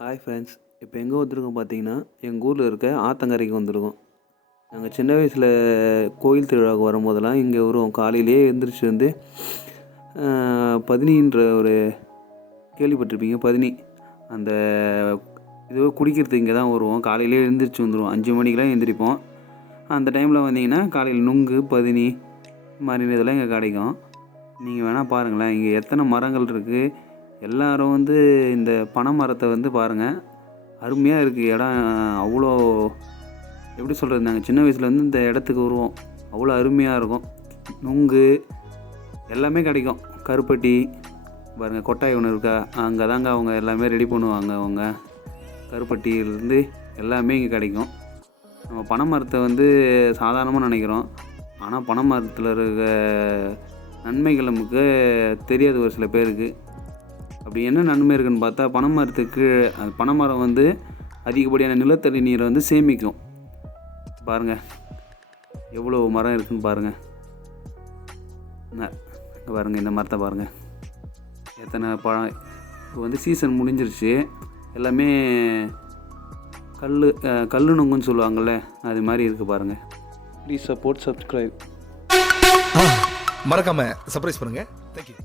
Hi friends. இப்போ எங்கே வந்திருக்கோம் பார்த்தீங்கன்னா, எங்கள் ஊரில் இருக்க ஆத்தங்கரைக்கு வந்திருக்கோம். நாங்கள் சின்ன வயசில் கோயில் திருவிழாவுக்கு வரும்போதெல்லாம் இங்கே வருவோம். காலையிலேயே எழுந்திரிச்சு வந்து பதினின்ற ஒரு கேள்விப்பட்டிருப்பீங்க. பதினி அந்த இதுவோ குடிக்கிறதுக்கு இங்கே தான் வருவோம். காலையிலேயே எழுந்திரிச்சு வந்துடுவோம். 5 மணிக்கெலாம் எழுந்திரிப்போம். அந்த டைமில் வந்தீங்கன்னா காலையில் நுங்கு, பதினி மாதிரி இதெல்லாம் இங்கே கிடைக்கும். நீங்கள் வேணால் பாருங்களேன், இங்கே எத்தனை மரங்கள் இருக்குது. எல்லோரும் வந்து இந்த பனை மரத்தை வந்து பாருங்கள், அருமையாக இருக்குது இடம். அவ்வளோ எப்படி சொல்கிறது, நாங்கள் சின்ன வயசில் வந்து இந்த இடத்துக்கு வருவோம். அவ்வளோ அருமையாக இருக்கும். நுங்கு எல்லாமே கிடைக்கும். கருப்பட்டி பாருங்கள், கொட்டாய் ஒன்று இருக்கா, அங்கே தாங்க அவங்க எல்லாமே ரெடி பண்ணுவாங்க. அவங்க கருப்பட்டியிலேருந்து எல்லாமே இங்கே கிடைக்கும். நம்ம பனை மரத்தை வந்து சாதாரணமாக நினைக்கிறோம், ஆனால் பனை மரத்தில் இருக்க நன்மைகள் நமக்கு தெரியாது ஒரு சில பேருக்கு. அப்படி என்ன நன்மை இருக்குதுன்னு பார்த்தா, பனை மரத்துக்கு அந்த பனை மரம் வந்து அதிகப்படியான நிலத்தடி நீரை வந்து சேமிக்கும். பாருங்கள் எவ்வளோ மரம் இருக்குதுன்னு பாருங்கள். இங்கே பாருங்கள், இந்த மரத்தை பாருங்கள் எத்தனை பழம். இப்போ வந்து சீசன் முடிஞ்சிருச்சு. எல்லாமே கல் நுங்குன்னு சொல்லுவாங்கள்ல, அது மாதிரி இருக்குது பாருங்கள். Please support, subscribe. மறக்காமல் சர்ப்ரைஸ் பண்ணுங்கள். தேங்க்யூ.